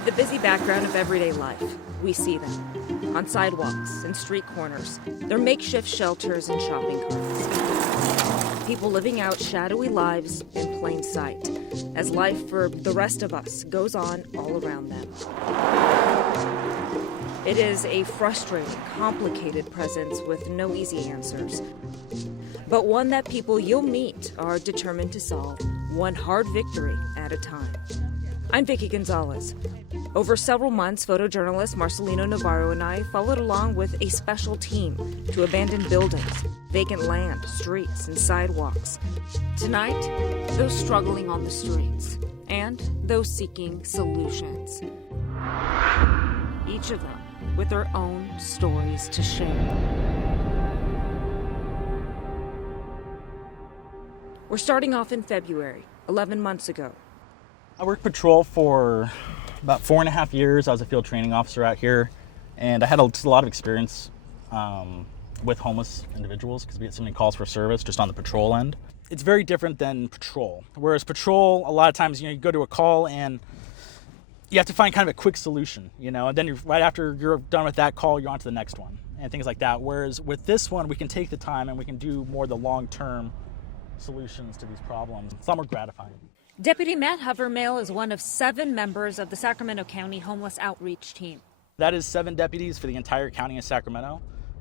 Amid the busy background of everyday life, we see them on sidewalks and street corners, their makeshift shelters and shopping carts. People living out shadowy lives in plain sight, as life for the rest of us goes on all around them. It is a frustrating, complicated presence with no easy answers, but one that people you'll meet are determined to solve, one hard victory at a time. I'm Vicky Gonzalez. Over several months, photojournalist Marcelino Navarro and I followed along with a special team to abandoned buildings, vacant land, streets, and sidewalks. Tonight, those struggling on the streets and those seeking solutions. Each of them with their own stories to share. We're starting off in February, 11 months ago. I worked patrol for about 4.5 years. I was a field training officer out here, and I had just a lot of experience with homeless individuals because we had so many calls for service just on the patrol end. It's very different than patrol. Whereas patrol, a lot of times, you go to a call and you have to find kind of a quick solution, and then right after you're done with that call, you're on to the next one and things like that. Whereas with this one, we can take the time and we can do more of the long-term solutions to these problems. It's a lot more gratifying. Deputy Matt Hovermail is one of 7 members of the Sacramento County Homeless Outreach Team. That is 7 deputies for the entire county of Sacramento.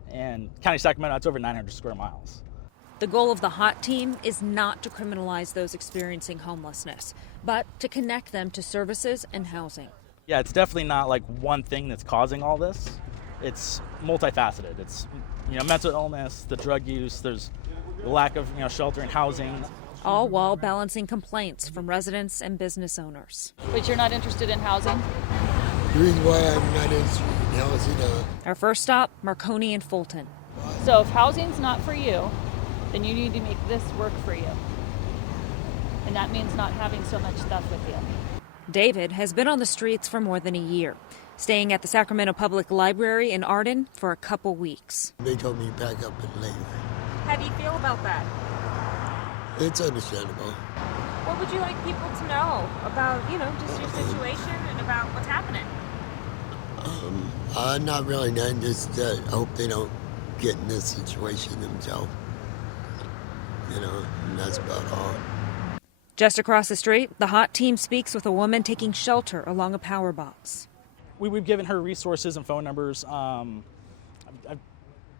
And County of Sacramento, it's over 900 square miles. The goal of the HOT team is not to criminalize those experiencing homelessness, but to connect them to services and housing. Yeah, it's definitely not like one thing that's causing all this. It's multifaceted. It's, mental illness, the drug use, there's the lack of, shelter and housing. All while balancing complaints from residents and business owners. But you're not interested in housing? The reason why I'm not interested in housing. Our first stop, Marconi and Fulton. So if housing's not for you, then you need to make this work for you. And that means not having so much stuff with you. David has been on the streets for more than a year, staying at the Sacramento Public Library in Arden for a couple weeks. They told me to pack up and leave. How do you feel about that? It's understandable. What would you like people to know about, just your situation and about what's happening? Not really none, just I hope they don't get in this situation themselves. And that's about all. Just across the street, the HOT team speaks with a woman taking shelter along a power box. We've given her resources and phone numbers. I've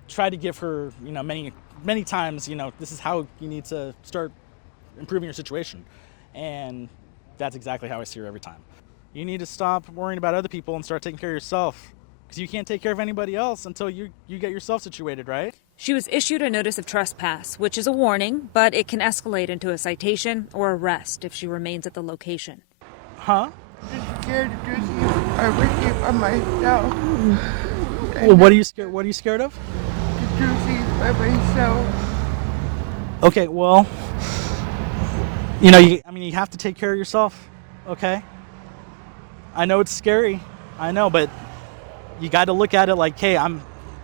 tried to give her, many times, this is how you need to start improving your situation. And that's exactly how I see her every time. You need to stop worrying about other people and start taking care of yourself. Because you can't take care of anybody else until you get yourself situated, right? She was issued a notice of trespass, which is a warning, but it can escalate into a citation or arrest if she remains at the location. Huh? I'm scared to do things I would keep by myself. Well, what are you scared of? To do things by myself. Okay, well, you have to take care of yourself, okay? I know it's scary, I know, but you got to look at it like, hey, I'm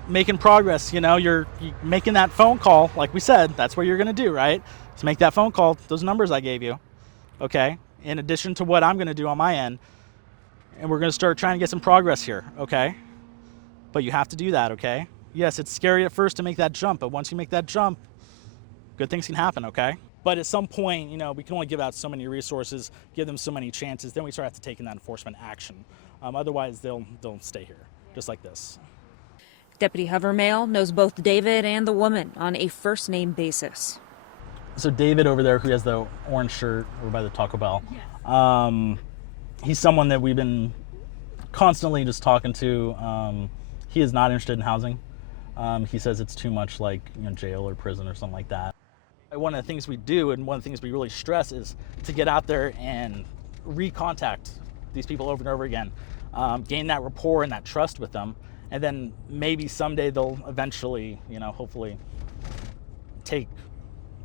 making progress, you're making that phone call, like we said, that's what you're going to do, right? So make that phone call, those numbers I gave you, okay? In addition to what I'm going to do on my end, and we're going to start trying to get some progress here, okay? But you have to do that, okay? Yes, it's scary at first to make that jump, but once you make that jump, good things can happen, okay? But at some point, we can only give out so many resources, give them so many chances, then we start to take that enforcement action. Otherwise, they'll stay here, just like this. Deputy Hovermail knows both David and the woman on a first-name basis. So David over there, who has the orange shirt over by the Taco Bell, he's someone that we've been constantly just talking to. He is not interested in housing. He says it's too much like jail or prison or something like that. One of the things we do and one of the things we really stress is to get out there and recontact these people over and over again, gain that rapport and that trust with them, and then maybe someday they'll eventually, hopefully take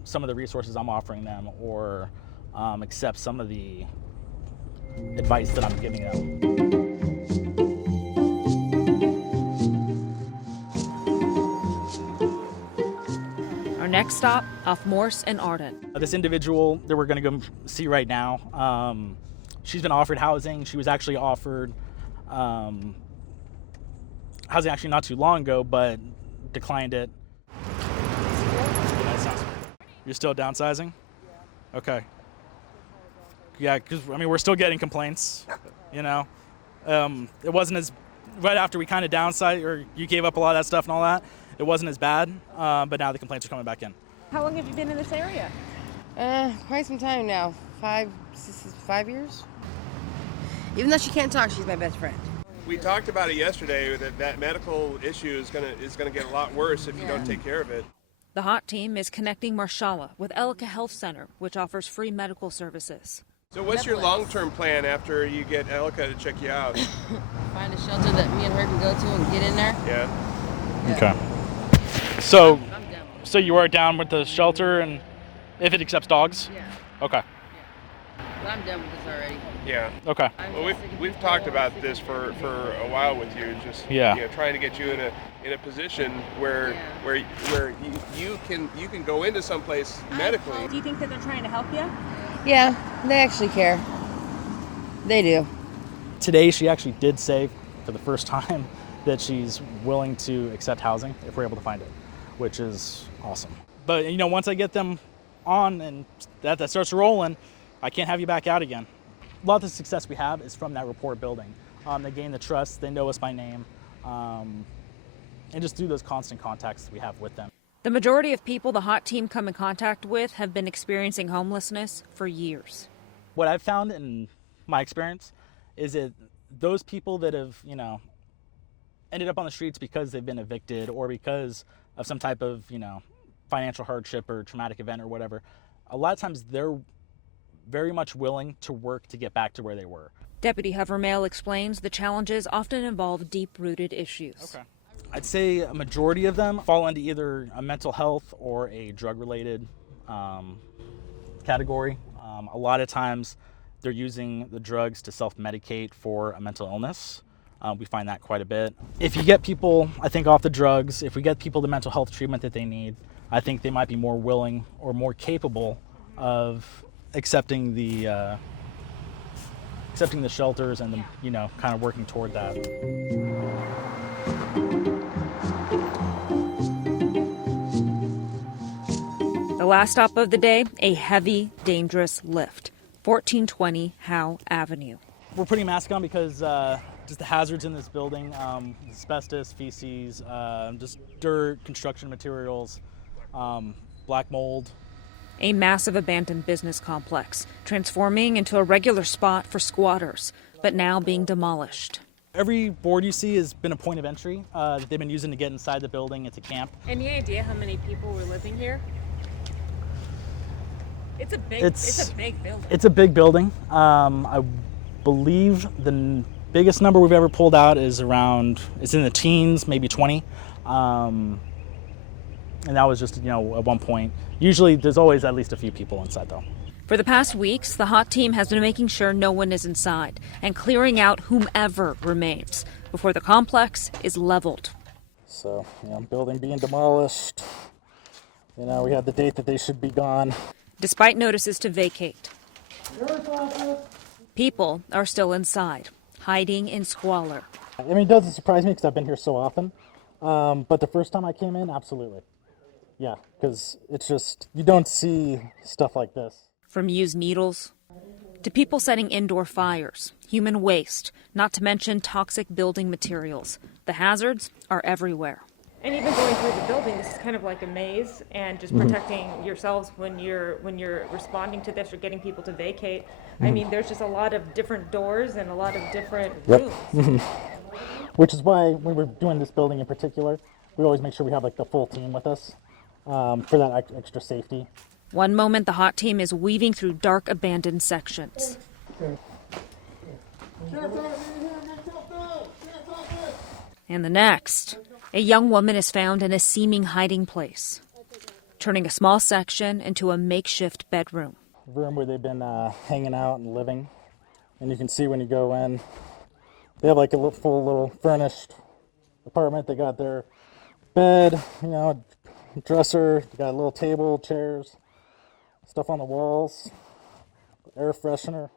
some of the resources I'm offering them or accept some of the advice that I'm giving them. Our next stop, off Morse and Arden. This individual that we're going to go see right now, she's been offered housing. She was actually offered housing actually not too long ago, but declined it. You're still downsizing? Yeah. Okay. Yeah, because I mean we're still getting complaints, you know. It wasn't as right after we kind of downsized, or you gave up a lot of that stuff and all that. It wasn't as bad, but now the complaints are coming back in. How long have you been in this area? Quite some time now. 5 years. Even though she can't talk, she's my best friend. We talked about it yesterday that medical issue is gonna get a lot worse if you don't take care of it. The HOT team is connecting Marshala with Ellicott Health Center, which offers free medical services. So what's your long-term plan after you get Ellicott to check you out? Find a shelter that me and her can go to and get in there. Yeah. Okay. So you are down with the shelter, and if it accepts dogs? Yeah. Okay. But I'm done with this already. Yeah. Okay. Well, we've talked about this for a while with you, just trying to get you in a position where you can go into someplace medically. Do you think that they're trying to help you? Yeah, they actually care. They do. Today she actually did say for the first time that she's willing to accept housing if we're able to find it, which is awesome. But once I get them on and that starts rolling, I can't have you back out again. A lot of the success we have is from that rapport building. They gain the trust, they know us by name, and just through those constant contacts we have with them. The majority of people the HOT team come in contact with have been experiencing homelessness for years. What I've found in my experience is that those people that have, ended up on the streets because they've been evicted or because of some type of, financial hardship or traumatic event or whatever, a lot of times they're very much willing to work to get back to where they were. Deputy Havermail explains the challenges often involve deep-rooted issues. Okay. I'd say a majority of them fall into either a mental health or a drug-related category. A lot of times they're using the drugs to self-medicate for a mental illness. We find that quite a bit. If you get people, I think, off the drugs, if we get people the mental health treatment that they need, I think they might be more willing or more capable of accepting the shelters and kind of working toward that. The last stop of the day, a heavy, dangerous lift, 1420 Howe Avenue. We're putting masks on because just the hazards in this building, asbestos, feces, just dirt, construction materials, black mold. A massive abandoned business complex, transforming into a regular spot for squatters, but now being demolished. Every board you see has been a point of entry that they've been using to get inside the building. It's a camp. Any idea how many people were living here? It's a big building. It's a big building. I believe the biggest number we've ever pulled out is it's in the teens, maybe 20. And that was just, at one point. Usually there's always at least a few people inside, though. For the past weeks, the HOT team has been making sure no one is inside and clearing out whomever remains before the complex is leveled. So, building being demolished. We had the date that they should be gone. Despite notices to vacate, people are still inside, hiding in squalor. It doesn't surprise me because I've been here so often. But the first time I came in, absolutely. Yeah, because it's just, you don't see stuff like this. From used needles to people setting indoor fires, human waste, not to mention toxic building materials. The hazards are everywhere. And even going through the building, this is kind of like a maze, and just protecting yourselves when you're responding to this or getting people to vacate. I mean, there's just a lot of different doors and a lot of different rooms. Which is why when we're doing this building in particular, we always make sure we have the full team with us for that extra safety. One moment, the HOT team is weaving through dark, abandoned sections. And the next, a young woman is found in a seeming hiding place, turning a small section into a makeshift bedroom. Room where they've been hanging out and living. And you can see when you go in, they have a full little furnished apartment. They got their bed, dresser, they got a little table, chairs, stuff on the walls, air freshener.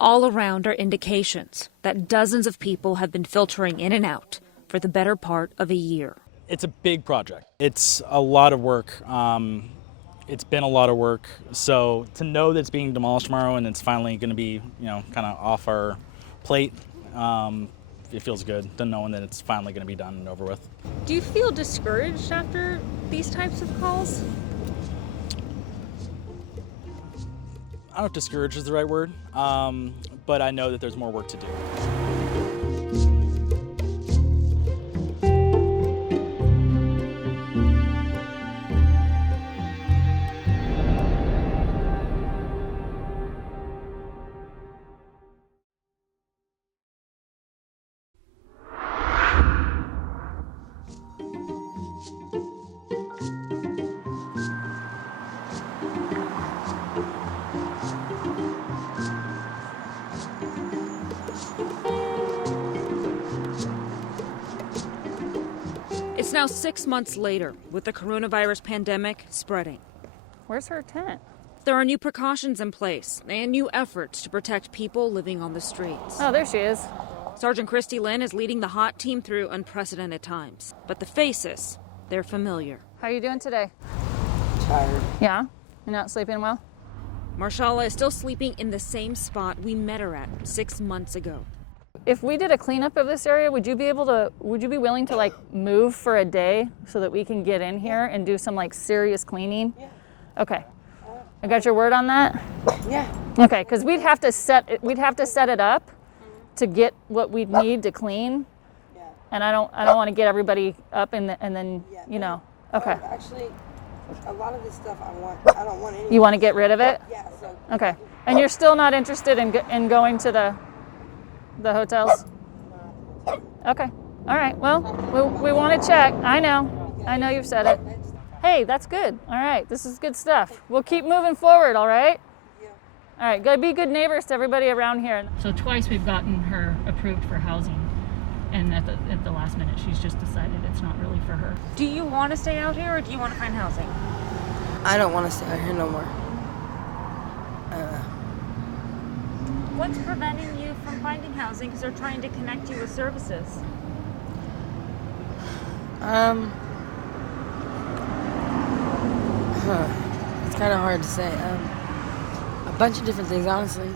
All around are indications that dozens of people have been filtering in and out for the better part of a year. It's a big project. It's a lot of work. It's been a lot of work. So to know that it's being demolished tomorrow and it's finally going to be, kind of off our plate, it feels good to knowing that it's finally going to be done and over with. Do you feel discouraged after these types of calls? I don't know if discouraged is the right word, but I know that there's more work to do. It's now 6 months later, with the coronavirus pandemic spreading. Where's her tent? There are new precautions in place and new efforts to protect people living on the streets. Oh, there she is. Sergeant Christy Lynn is leading the HOT team through unprecedented times. But the faces, they're familiar. How are you doing today? Tired. Yeah? You're not sleeping well? Marshala is still sleeping in the same spot we met her at 6 months ago. If we did a cleanup of this area, would you be willing to move for a day so that we can get in here and do some serious cleaning? Yeah. Okay. I got your word on that? Yeah. Okay, because we'd have to set it up to get what we need to clean. Yeah. And I don't want to get everybody up and then Okay. Actually, a lot of this stuff I don't want any. You want to get rid of it? Yeah. So. Okay. And you're still not interested in going to the hotels? Okay. All right. Well, we want to check. I know you've said it. Hey, that's good. All right. This is good stuff. We'll keep moving forward, all right? Yeah. All right. Gotta be good neighbors to everybody around here. So twice we've gotten her approved for housing. And at the last minute, she's just decided it's not really for her. Do you want to stay out here or do you want to find housing? I don't want to stay out here no more. What's preventing you from finding housing? Because they're trying to connect you with services. It's kind of hard to say. A bunch of different things, honestly.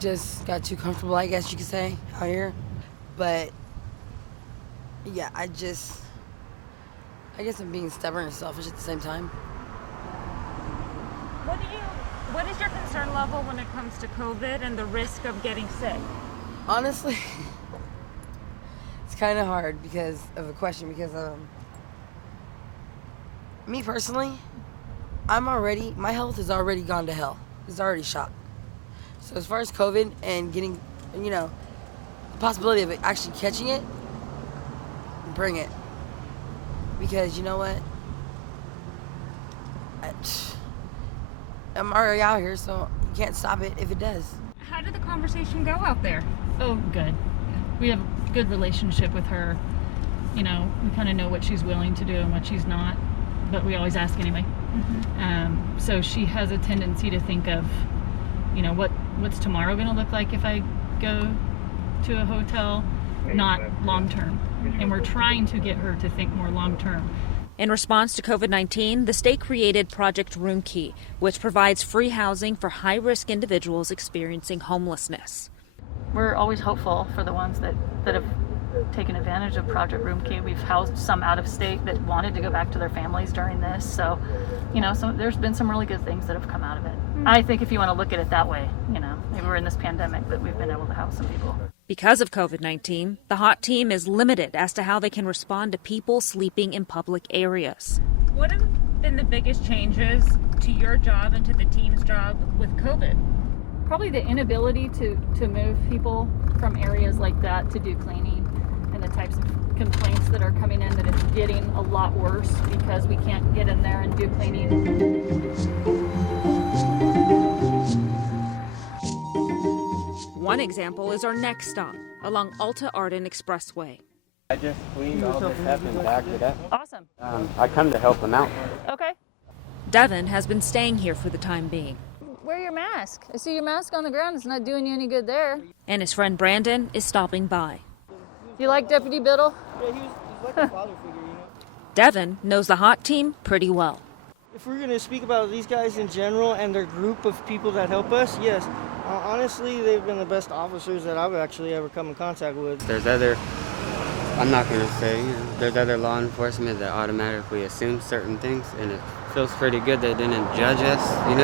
Just got too comfortable, I guess you could say, out here. But yeah, I guess I'm being stubborn and selfish at the same time. What is your concern level when it comes to COVID and the risk of getting sick? Honestly, it's kind of hard because of a question because me personally, my health has already gone to hell. It's already shot. So as far as COVID and getting, the possibility of it actually catching it, bring it. Because you know what? I'm already out here, so you can't stop it if it does. How did the conversation go out there? Oh, good. We have a good relationship with her. We kind of know what she's willing to do and what she's not, but we always ask anyway. Mm-hmm. So she has a tendency to think of, what's tomorrow going to look like if I go to a hotel, not long term. And we're trying to get her to think more long term. In response to COVID-19, the state created Project Room Key, which provides free housing for high-risk individuals experiencing homelessness. We're always hopeful for the ones that have taken advantage of Project Room Key. We've housed some out of state that wanted to go back to their families during this. So, there's been some really good things that have come out of it. I think if you want to look at it that way, maybe we're in this pandemic, but we've been able to house some people. Because of COVID-19, the HOT team is limited as to how they can respond to people sleeping in public areas. What have been the biggest changes to your job and to the team's job with COVID? Probably the inability to move people from areas like that to do cleaning, and the types of complaints that are coming in that it's getting a lot worse because we can't get in there and do cleaning. One example is our next stop along Alta Arden Expressway. I just cleaned all this up and backed it up. Awesome. I come to help them out. Okay. Devin has been staying here for the time being. wear your mask. I see your mask on the ground. It's not doing you any good there. And his friend Brandon is stopping by. Do you like Deputy Biddle? Yeah, he's like a father figure, you know. Devin knows the hot team pretty well. If we're going to speak about these guys in general and their group of people that help us, yes. Honestly, they've been the best officers that I've actually ever come in contact with. There's other, I'm not going to say, there's other law enforcement that automatically assume certain things, and it feels pretty good they didn't judge us, and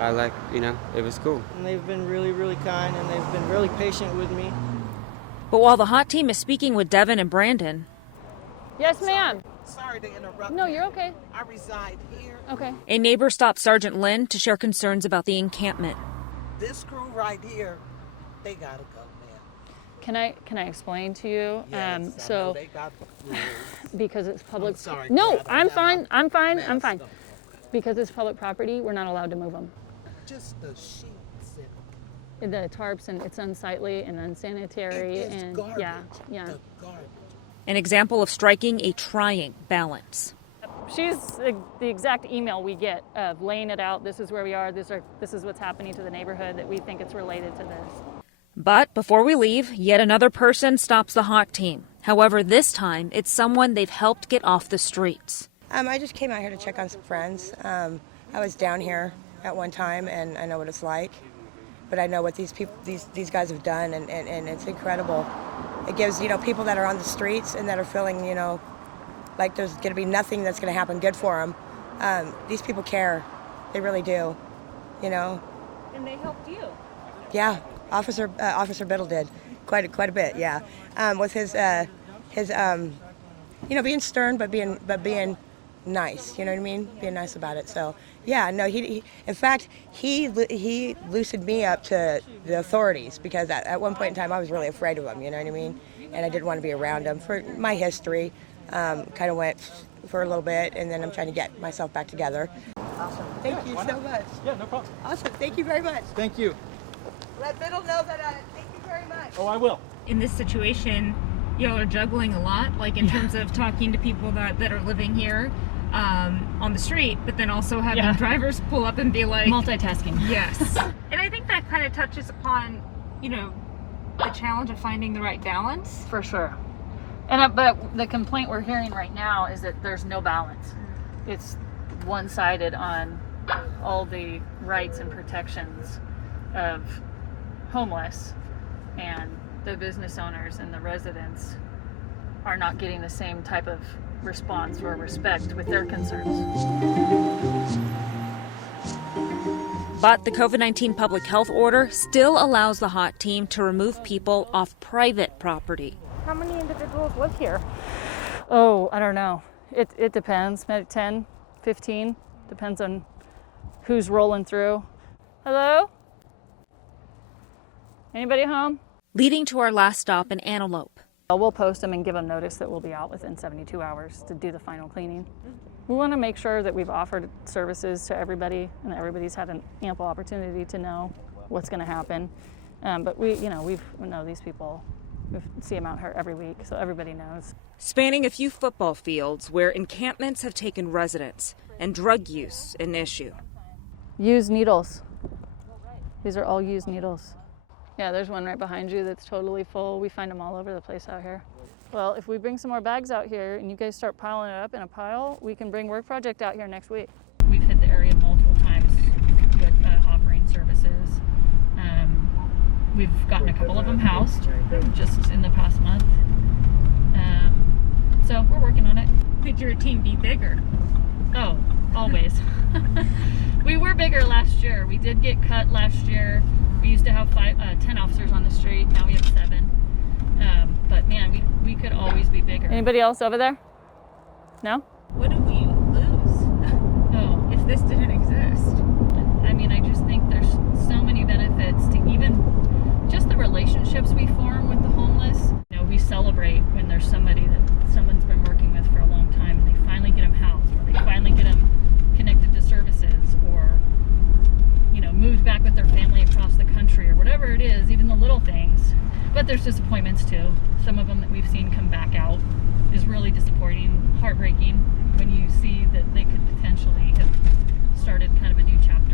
I like, it was cool. And they've been really, really kind, and they've been really patient with me. But while the hot team is speaking with Devin and Brandon... Yes, ma'am. Sorry to interrupt. No, you're okay. I reside here. Okay. A neighbor stopped Sergeant Lynn to share concerns about the encampment. This crew right here, they gotta go, man. Can I explain to you? Yes, I know they got rules. Because it's public. I'm sorry, no, Brad, I'm fine. I'm fine. Ma'am, I'm fine. stop. Because it's public property, we're not allowed to move them. Just the sheets The tarps, and it's unsightly and unsanitary, It is and garbage. yeah. The garbage. An example of striking a trying balance. She's the exact email we get of laying it out. This is where we are. This is what's happening to the neighborhood, that we think it's related to this. But before we leave, yet another person stops the hot team. However, this time it's someone they've helped get off the streets. I just came out here to check on some friends. I was down here at one time, and I know what it's like. But I know what these people, these guys have done, and it's incredible. It gives, people that are on the streets and that are feeling, like there's going to be nothing that's going to happen good for them. These people care. They really do, And they helped you. Yeah, Officer Biddle did quite a bit. Yeah, with his being stern but being nice. You know what I mean? Being nice about it. So yeah, no, he in fact he loosened me up to the authorities, because at one point in time I was really afraid of him. You know what I mean? And I didn't want to be around him for my history. Kind of went for a little bit, and then I'm trying to get myself back together. Awesome. Thank you so much. Yeah, no problem. Awesome. Thank you very much. Thank you. Let Biddle know that thank you very much. Oh, I will. In this situation, y'all are juggling a lot, like in terms of talking to people that are living here on the street, but then also having drivers pull up and be like... Multitasking. Yes. And I think that kind of touches upon, the challenge of finding the right balance. For sure. And but the complaint we're hearing right now is that there's no balance. It's one-sided on all the rights and protections of homeless, and the business owners and the residents are not getting the same type of response or respect with their concerns. But the COVID-19 public health order still allows the hot team to remove people off private property. How many individuals live here? Oh, I don't know. It depends. Maybe 10, 15. Depends on who's rolling through. Hello? Anybody home? Leading to our last stop in Antelope. We'll post them and give them notice that we'll be out within 72 hours to do the final cleaning. We want to make sure that we've offered services to everybody and that everybody's had an ample opportunity to know what's going to happen. But we know these people. We see them out here every week, so everybody knows. Spanning a few football fields where encampments have taken residence and drug use an issue. Used needles. These are all used needles. Yeah, there's one right behind you that's totally full. We find them all over the place out here. Well, if we bring some more bags out here and you guys start piling it up in a pile, we can bring Work Project out here next week. We've hit the area multiple times with offering services. We've gotten a couple of them housed just in the past month. So we're working on it. Could your team be bigger? Oh, always. We were bigger last year. We did get cut last year. We used to have 10 officers on the street. Now we have 7. But man, we could always be bigger. Anybody else over there? No? What do we lose if this didn't exist? I mean, I just think there's so many benefits to even just the relationships we form with the homeless. We celebrate when there's somebody that someone's been working with for a long time, and they finally get them housed, or they finally get them connected to services, or moved back with their family across the country, or whatever it is, even the little things. But there's disappointments too. Some of them that we've seen come back out is really disappointing, heartbreaking, when you see that they could potentially have started kind of a new chapter.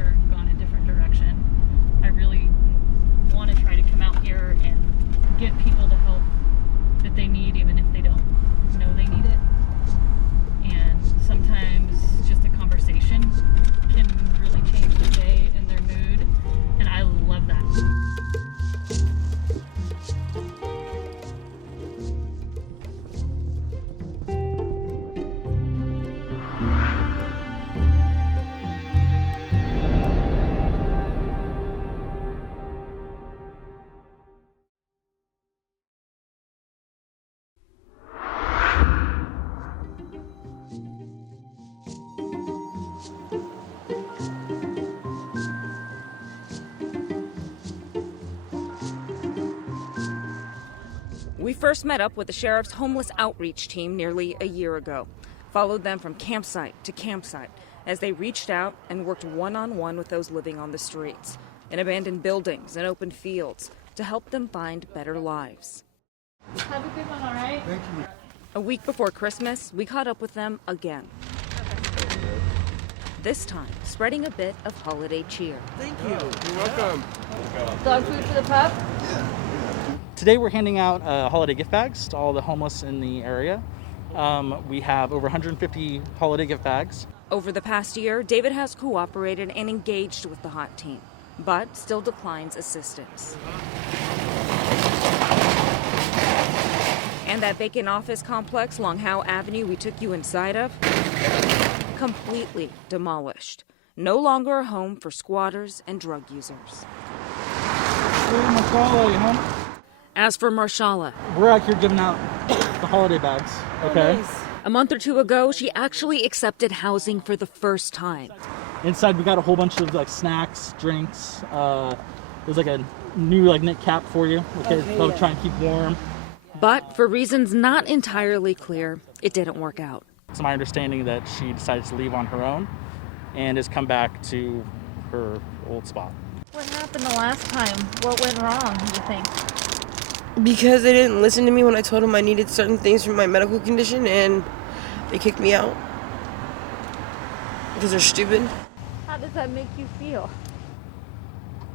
We first met up with the sheriff's homeless outreach team nearly a year ago. Followed them from campsite to campsite as they reached out and worked one-on-one with those living on the streets, in abandoned buildings and open fields, to help them find better lives. Have a good one, all right? Thank you. A week before Christmas, we caught up with them again. This time, spreading a bit of holiday cheer. Thank you. You're welcome. Dog food for the pup? Today we're handing out holiday gift bags to all the homeless in the area. We have over 150 holiday gift bags. Over the past year, David has cooperated and engaged with the HOT team, but still declines assistance. And that vacant office complex along Howe Avenue we took you inside of? Completely demolished. No longer a home for squatters and drug users. As for Marshala, We're out here giving out the holiday bags, okay? a month or two ago, she actually accepted housing for the first time. Inside we got a whole bunch of like snacks, drinks. There's like a new like knit cap for you, okay? They'll try and keep warm. But for reasons not entirely clear, it didn't work out. It's my understanding that she decided to leave on her own and has come back to her old spot. What happened the last time? What went wrong, do you think? Because they didn't listen to me when I told them I needed certain things for my medical condition, and they kicked me out. Because they're stupid. How does that make you feel?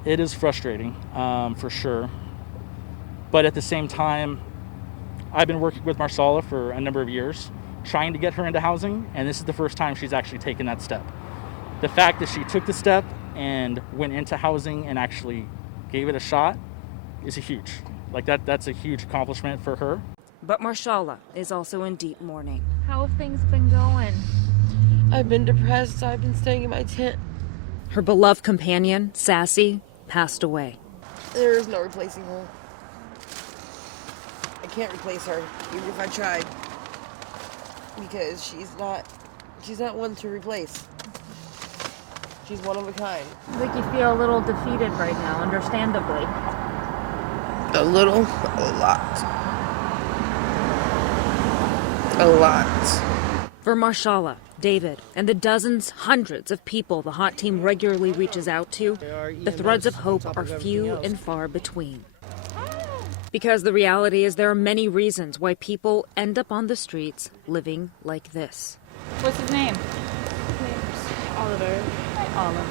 It is frustrating, for sure. But at the same time, I've been working with Marshala for a number of years, trying to get her into housing, and this is the first time she's actually taken that step. The fact that she took the step and went into housing and actually gave it a shot is huge. Like that's a huge accomplishment for her. But Marshala is also in deep mourning. How have things been going? I've been depressed, so I've been staying in my tent. Her beloved companion, Sassy, passed away. There is no replacing her. I can't replace her, even if I tried. Because she's not one to replace. She's one of a kind. I think you feel a little defeated right now, understandably. A little, a lot. A lot. For Marshala, David, and the dozens, hundreds of people the HOT team regularly reaches out to, the threads of hope are few and far between. Because the reality is there are many reasons why people end up on the streets living like this. What's his name? Oliver. Hi, Oliver.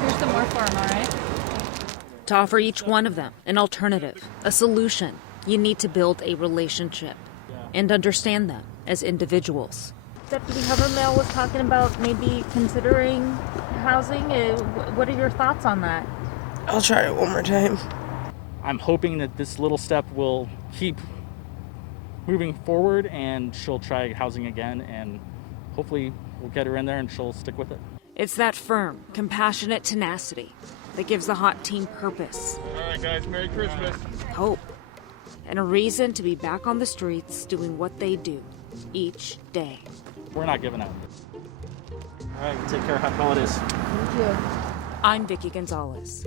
Here's some more for him, all right? To offer each one of them an alternative, a solution, you need to build a relationship and understand them as individuals. Deputy Havermill was talking about maybe considering housing. What are your thoughts on that? I'll try it one more time. I'm hoping that this little step will keep moving forward and she'll try housing again, and hopefully we'll get her in there and she'll stick with it. It's that firm, compassionate tenacity that gives the HOT team purpose. All right, guys, Merry Christmas. Hope. And a reason to be back on the streets doing what they do each day. We're not giving up. All right, take care. Happy holidays. Thank you. I'm Vicki Gonzalez.